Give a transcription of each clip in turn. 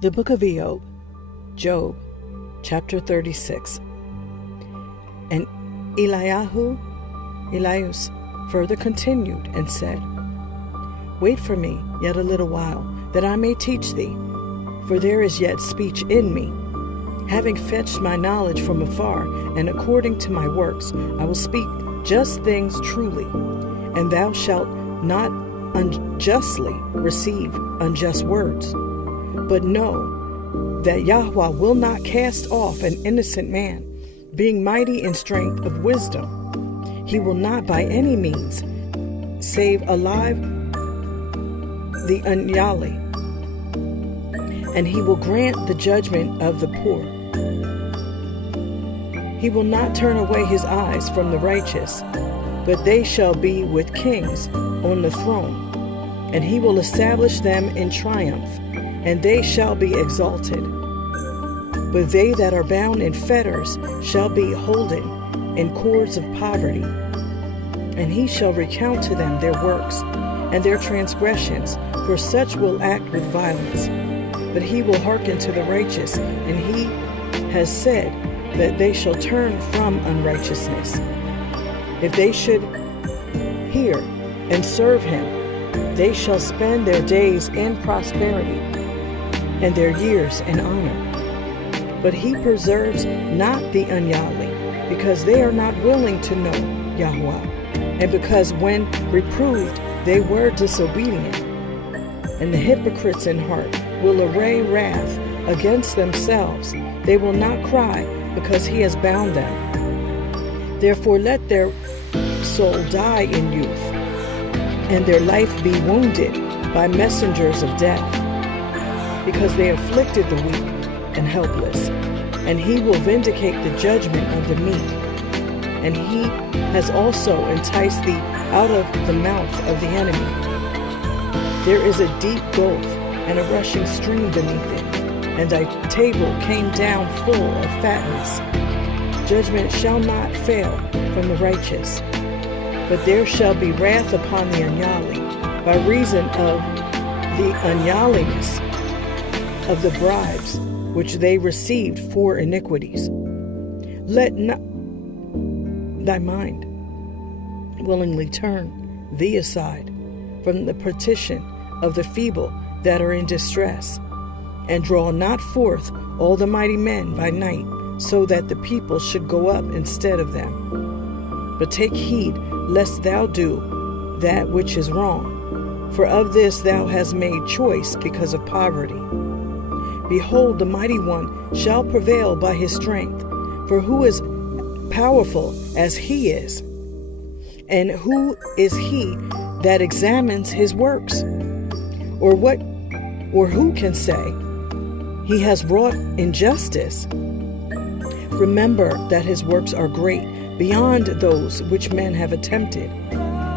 The book of Iyob, Job, chapter 36. And Elias further continued and said, Wait for me yet a little while, that I may teach thee, for there is yet speech in me. Having fetched my knowledge from afar, and according to my works, I will speak just things truly, and thou shalt not unjustly receive unjust words. But know that Yahudah will not cast off an innocent man, being mighty in strength of wisdom. He will not by any means save alive the ungodly, and he will grant the judgment of the poor. He will not turn away his eyes from the righteous, but they shall be with kings on the throne, and he will establish them in triumph, and they shall be exalted. But they that are bound in fetters shall be holden in cords of poverty, and he shall recount to them their works and their transgressions, for such will act with violence. But he will hearken to the righteous, and he has said that they shall turn from unrighteousness. If they should hear and serve him, they shall spend their days in prosperity, and their years in honor. But he preserves not the ungodly, because they are not willing to know Yahudah, and because when reproved they were disobedient. And the hypocrites in heart will array wrath against themselves. They will not cry, because he has bound them. Therefore let their soul die in youth, and their life be wounded by messengers of death, because they afflicted the weak and helpless, and he will vindicate the judgment of the meek. And he has also enticed thee out of the mouth of the enemy. There is a deep gulf and a rushing stream beneath it, and thy table came down full of fatness. Judgment shall not fail from the righteous, but there shall be wrath upon the ungodly, by reason of the ungodliness of the bribes which they received for iniquities. Let not thy mind willingly turn thee aside from the petition of the feeble that are in distress, and draw not forth all the mighty men by night, so that the people should go up instead of them. But take heed lest thou do that which is wrong, for of this thou hast made choice because of poverty. Behold, the mighty one shall prevail by his strength, for who is powerful as he is? And who is he that examines his works? Or who can say, he has wrought injustice? Remember that his works are great, beyond those which men have attempted.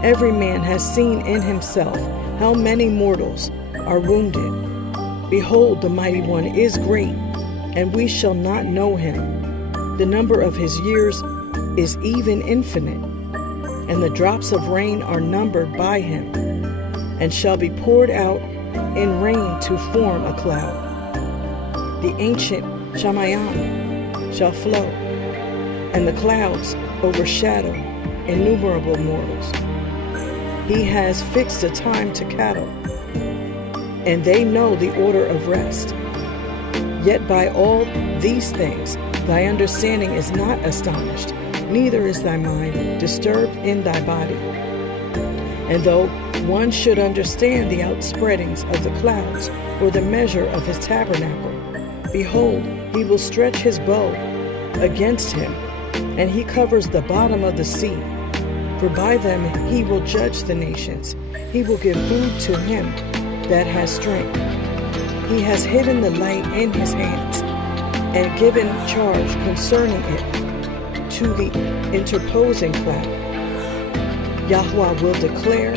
Every man has seen in himself how many mortals are wounded. Behold, the mighty one is great, and we shall not know him. The number of his years is even infinite, and the drops of rain are numbered by him, and shall be poured out in rain to form a cloud. The ancient Shamayim shall flow, and the clouds overshadow innumerable mortals. He has fixed a time to cattle, and they know the order of rest. Yet by all these things thy understanding is not astonished, neither is thy mind disturbed in thy body. And though one should understand the outspreadings of the clouds, or the measure of his tabernacle, behold, he will stretch his bow against him, and he covers the bottom of the sea. For by them he will judge the nations. He will give food to him that has strength. He has hidden the light in his hands, and given charge concerning it to the interposing cloud. Yahudah will declare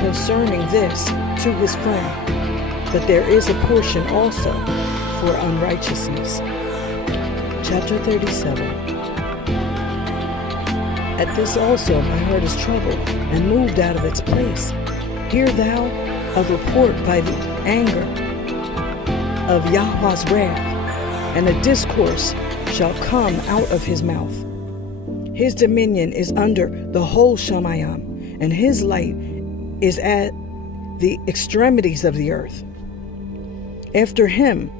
concerning this to his friend, but there is a portion also for unrighteousness. Chapter 37. At this also my heart is troubled, and moved out of its place. Hear thou a report by the anger of Yahweh's wrath, and a discourse shall come out of his mouth. His dominion is under the whole Shamayim, and his light is at the extremities of the earth. After him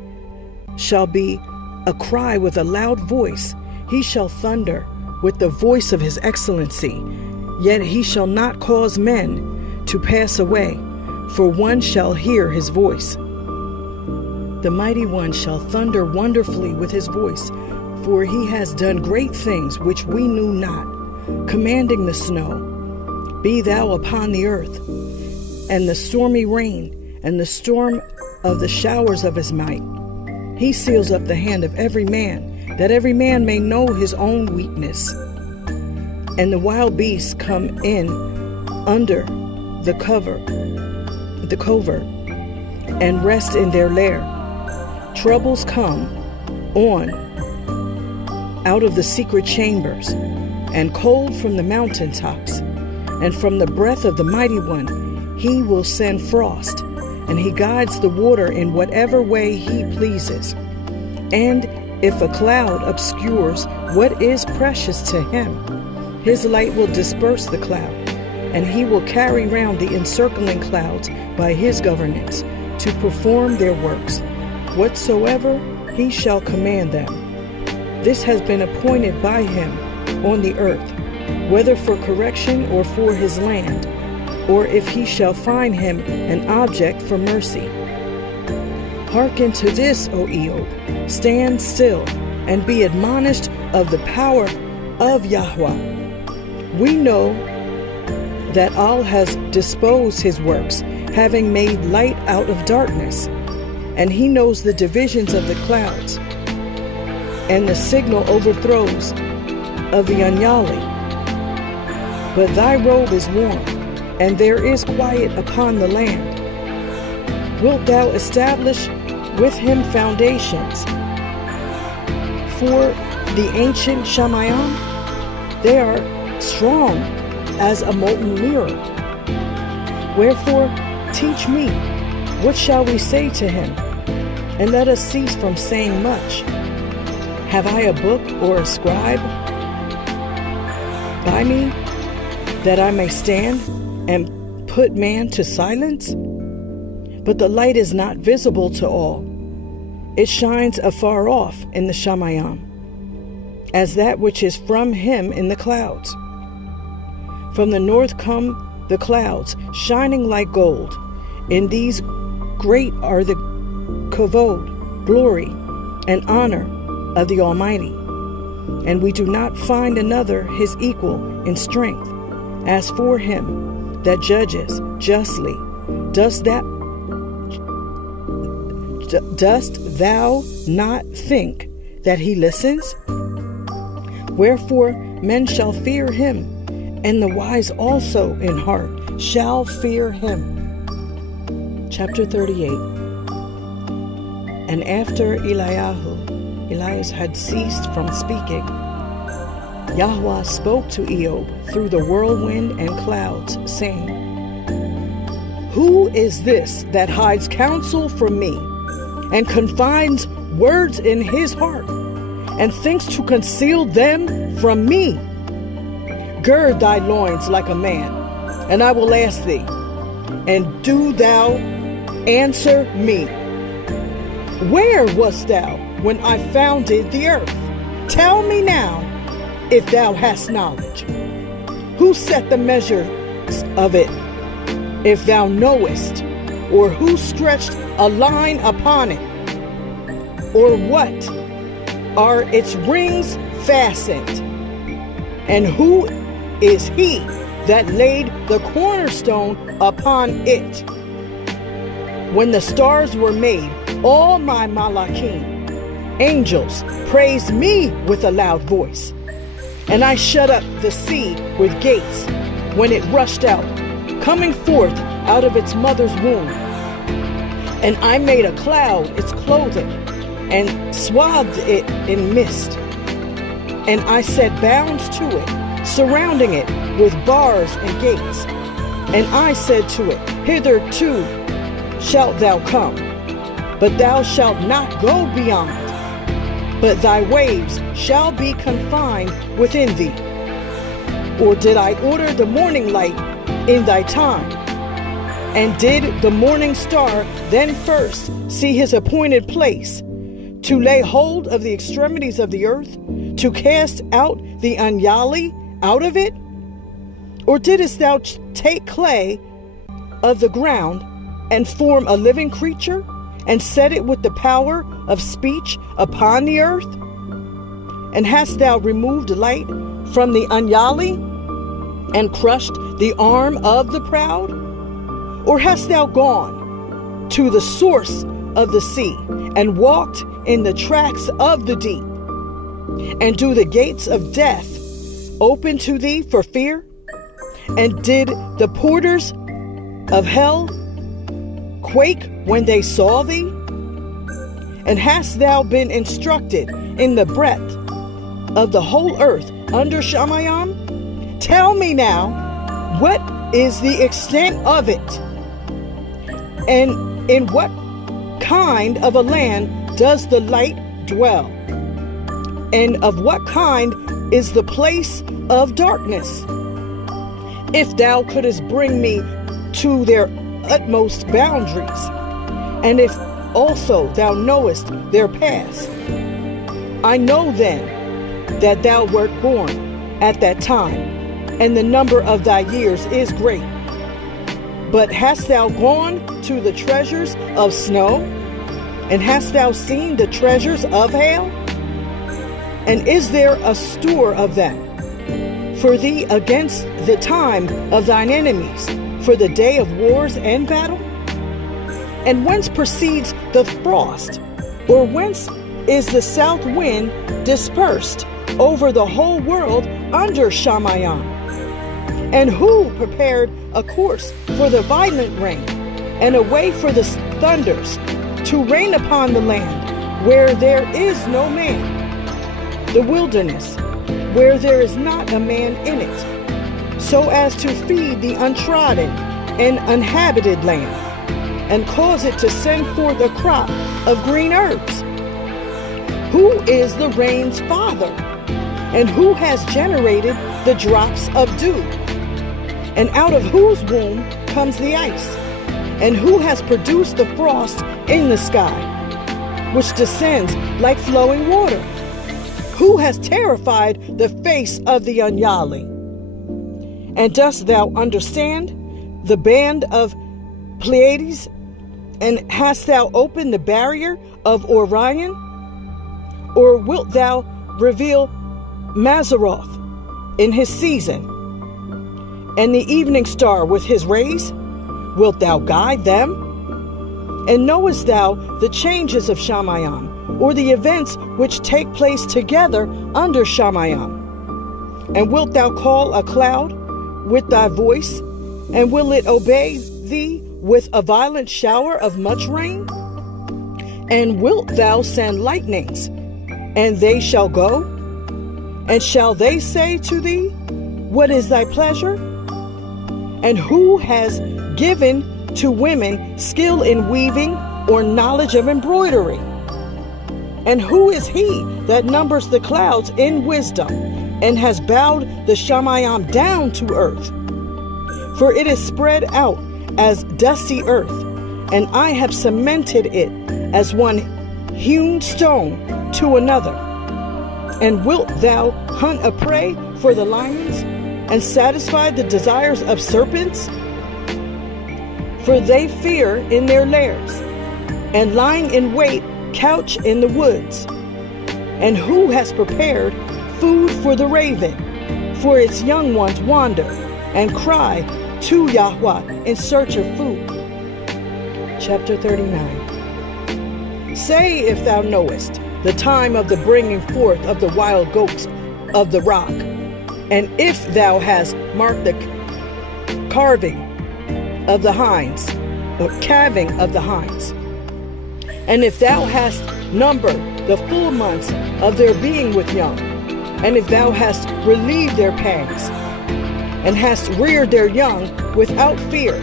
shall be a cry with a loud voice. He shall thunder with the voice of his excellency. Yet he shall not cause men to pass away, for one shall hear his voice. The mighty one shall thunder wonderfully with his voice, for he has done great things which we knew not, commanding the snow, be thou upon the earth, and the stormy rain, and the storm of the showers of his might. He seals up the hand of every man, that every man may know his own weakness. And the wild beasts come in under the covert, and rest in their lair. Troubles come on out of the secret chambers, and cold from the mountaintops, and from the breath of the mighty one he will send frost, and he guides the water in whatever way he pleases. And if a cloud obscures what is precious to him, his light will disperse the cloud, and he will carry round the encircling clouds by his governance, to perform their works, whatsoever he shall command them. This has been appointed by him on the earth, whether for correction or for his land, or if he shall find him an object for mercy. Hearken to this, O Iyob, stand still, and be admonished of the power of Yahweh. We know that Al has disposed his works, having made light out of darkness, and he knows the divisions of the clouds, and the signal overthrows of the Unyali. But thy robe is warm, and there is quiet upon the land. Wilt thou establish with him foundations for the ancient Shamayim? They are strong as a molten mirror. Wherefore, teach me, what shall we say to him? And let us cease from saying much. Have I a book or a scribe by me, that I may stand and put man to silence? But the light is not visible to all. It shines afar off in the Shamayim, as that which is from him in the clouds. From the north come the clouds, shining like gold. In these great are the kavod, glory, and honor of the Almighty. And we do not find another his equal in strength. As for him that judges justly, dost thou not think that he listens? Wherefore men shall fear him, and the wise also in heart shall fear him. Chapter 38. And after Elias had ceased from speaking, Yahweh spoke to Iyob through the whirlwind and clouds, saying, Who is this that hides counsel from me, and confines words in his heart, and thinks to conceal them from me? Gird thy loins like a man, and I will ask thee, and do thou answer me. Where wast thou when I founded the earth? Tell me now, if thou hast knowledge. Who set the measures of it, if thou knowest? Or who stretched a line upon it? Or what are its rings fastened? And who is he that laid the cornerstone upon it? When the stars were made, all my malachim, angels, praised me with a loud voice. And I shut up the sea with gates when it rushed out, coming forth out of its mother's womb. And I made a cloud its clothing, and swathed it in mist. And I set bounds to it, surrounding it with bars and gates. And I said to it, Hitherto shalt thou come, but thou shalt not go beyond, but thy waves shall be confined within thee. Or did I order the morning light in thy time? And did the morning star then first see his appointed place, to lay hold of the extremities of the earth, to cast out the ungodly out of it? Or didst thou take clay of the ground, and form a living creature, and set it with the power of speech upon the earth? And hast thou removed light from the ungodly, and crushed the arm of the proud? Or hast thou gone to the source of the sea, and walked in the tracks of the deep? And do the gates of death open to thee for fear? And did the porters of hell quake when they saw thee? And hast thou been instructed in the breadth of the whole earth under Shamayam? Tell me now, what is the extent of it? And in what kind of a land does the light dwell? And of what kind is the place of darkness? If thou couldst bring me to their utmost boundaries, and if also thou knowest their paths, I know then that thou wert born at that time, and the number of thy years is great. But hast thou gone to the treasures of snow? And hast thou seen the treasures of hail? And is there a store of them for thee against the time of thine enemies, for the day of wars and battle? And whence proceeds the frost, or whence is the south wind dispersed over the whole world under Shamayam? And who prepared a course for the violent rain, and a way for the thunders to rain upon the land where there is no man, the wilderness where there is not a man in it, so as to feed the untrodden and uninhabited land, and cause it to send forth a crop of green herbs? Who is the rain's father? And who has generated the drops of dew? And out of whose womb comes the ice? And who has produced the frost in the sky, which descends like flowing water? Who has terrified the face of the ungodly? And dost thou understand the band of Pleiades? And hast thou opened the barrier of Orion? Or wilt thou reveal Mazzaroth in his season, and the evening star with his rays? Wilt thou guide them? And knowest thou the changes of Shamayam, or the events which take place together under Shamayam? And wilt thou call a cloud with thy voice, and will it obey thee with a violent shower of much rain? And wilt thou send lightnings, and they shall go? And shall they say to thee, what is thy pleasure? And who has given to women skill in weaving, or knowledge of embroidery? And who is he that numbers the clouds in wisdom, and has bowed the Shamayam down to earth? For it is spread out as dusty earth, and I have cemented it as one hewn stone to another. And wilt thou hunt a prey for the lions, and satisfy the desires of serpents? For they fear in their lairs, and lying in wait couch in the woods. And who has prepared food for the raven? For its young ones wander, and cry to Yahudah in search of food. Chapter 39. Say, if thou knowest the time of the bringing forth of the wild goats of the rock, and if thou hast marked the carving of the hinds, or calving of the hinds, and if thou hast numbered the full months of their being with young, and if thou hast relieved their pangs, and hast reared their young without fear,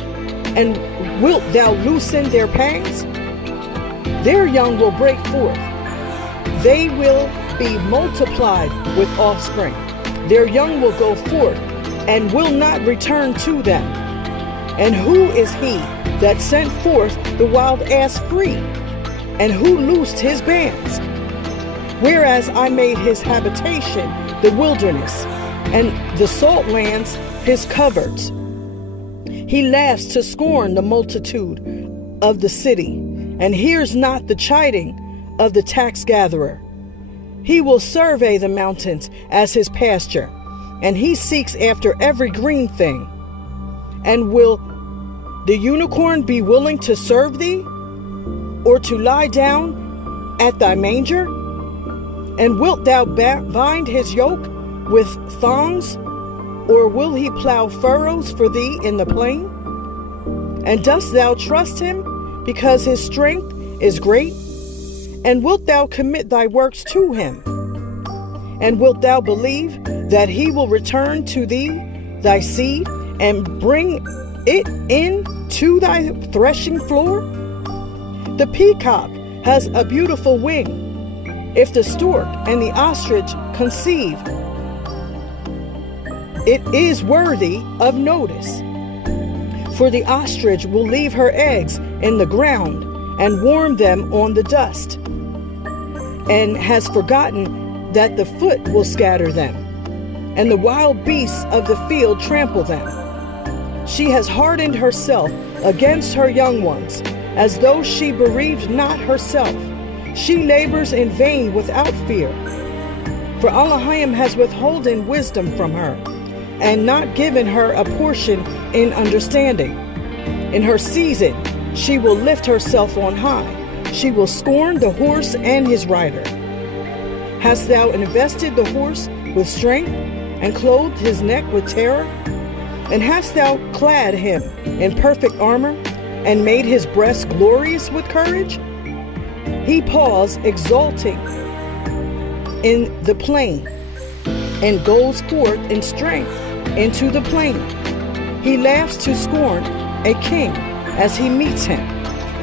and wilt thou loosen their pangs? Their young will break forth. They will be multiplied with offspring. Their young will go forth and will not return to them. And who is he that sent forth the wild ass free, and who loosed his bands? Whereas I made his habitation the wilderness, and the salt lands his coverts. He laughs to scorn the multitude of the city, and hears not the chiding of the tax gatherer. He will survey the mountains as his pasture, and he seeks after every green thing. And will the unicorn be willing to serve thee, or to lie down at thy manger? And wilt thou bind his yoke with thongs, or will he plow furrows for thee in the plain? And dost thou trust him, because his strength is great? And wilt thou commit thy works to him? And wilt thou believe that he will return to thee thy seed, and bring it in to thy threshing floor? The peacock has a beautiful wing. If the stork and the ostrich conceive, it is worthy of notice. For the ostrich will leave her eggs in the ground and warm them on the dust, and has forgotten that the foot will scatter them, and the wild beasts of the field trample them. She has hardened herself against her young ones, as though she bereaved not herself. She labors in vain without fear. For Elohim has withholden wisdom from her, and not given her a portion in understanding. In her season she will lift herself on high. She will scorn the horse and his rider. Hast thou invested the horse with strength, and clothed his neck with terror? And hast thou clad him in perfect armor, and made his breast glorious with courage? He paws exulting in the plain, and goes forth in strength into the plain. He laughs to scorn a king as he meets him,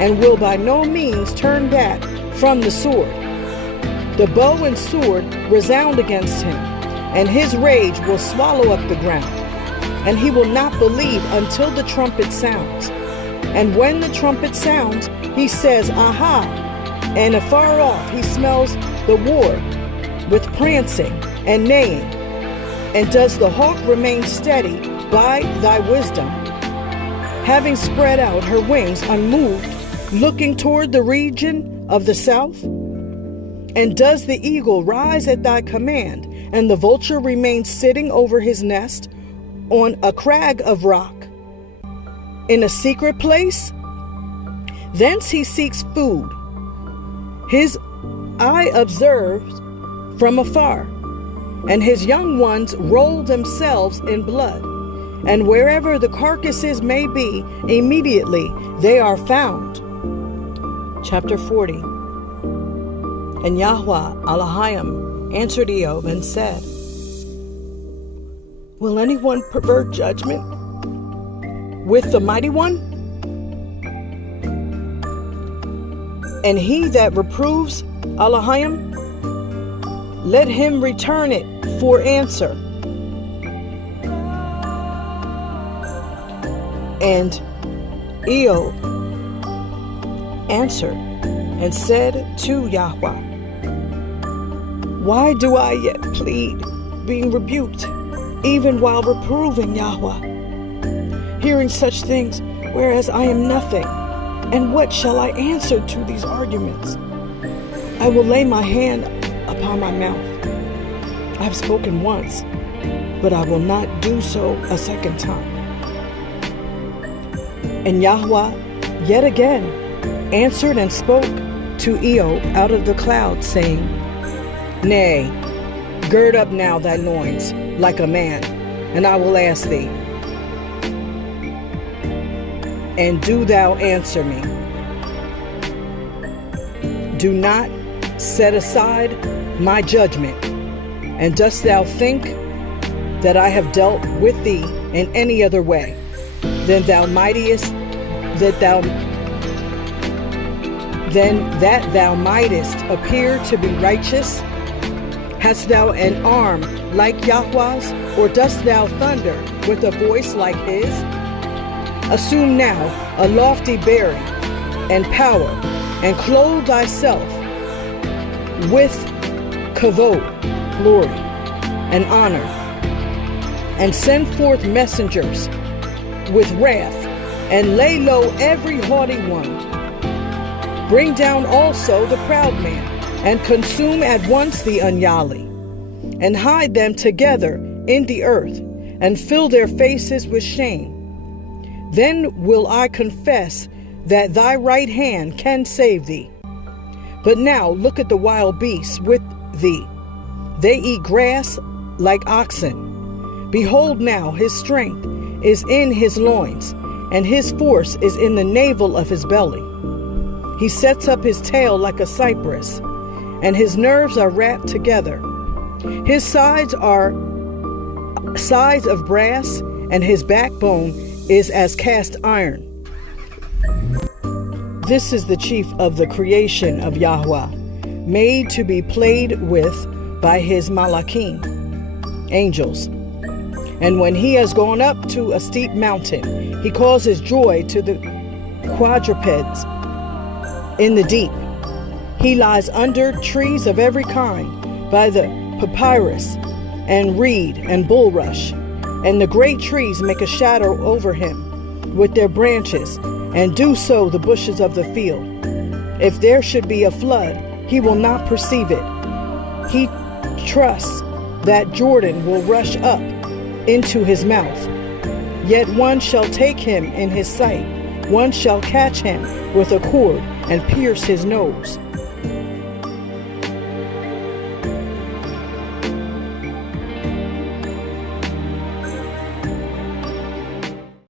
and will by no means turn back from the sword. The bow and sword resound against him, and his rage will swallow up the ground. And he will not believe until the trumpet sounds. And when the trumpet sounds, he says, Aha! And afar off he smells the war with prancing and neighing. And does the hawk remain steady by thy wisdom, having spread out her wings unmoved, looking toward the region of the south? And does the eagle rise at thy command, and the vulture remain sitting over his nest on a crag of rock, in a secret place? Thence he seeks food. His eye observes from afar, and his young ones roll themselves in blood. And wherever the carcasses may be, immediately they are found. Chapter 40. And Yahudah Elohim answered Iyob and said, Will anyone pervert judgment with the mighty one? And he that reproves Elohim, let him return it for answer. And Iyob answered and said to Yahudah, Why do I yet plead, being rebuked, even while reproving Yahudah, hearing such things, whereas I am nothing? And what shall I answer to these arguments? I will lay my hand upon my mouth. I have spoken once, but I will not do so a second time. And Yahudah yet again answered and spoke to Iyob out of the cloud, saying, Nay, gird up now thy loins like a man, and I will ask thee, and do thou answer me. Do not set aside my judgment. And dost thou think that I have dealt with thee in any other way than thou then that thou mightest appear to be righteous? Hast thou an arm like Yahweh's, or dost thou thunder with a voice like his? Assume now a lofty bearing and power, and clothe thyself with kavod, glory, and honor, and send forth messengers with wrath, and lay low every haughty one. Bring down also the proud man, and consume at once the ungodly, and hide them together in the earth, and fill their faces with shame. Then will I confess that thy right hand can save thee. But now look at the wild beasts with thee. They eat grass like oxen. Behold now, his strength is in his loins, and his force is in the navel of his belly. He sets up his tail like a cypress, and his nerves are wrapped together. His sides are sides of brass, and his backbone is as cast iron. This is the chief of the creation of Yahweh, made to be played with by his malachim, angels. And when he has gone up to a steep mountain, he causes joy to the quadrupeds in the deep. He lies under trees of every kind, by the papyrus and reed and bulrush, and the great trees make a shadow over him with their branches, and do so the bushes of the field. If there should be a flood, he will not perceive it. He trusts that Jordan will rush up into his mouth. Yet one shall take him in his sight, one shall catch him with a cord and pierce his nose.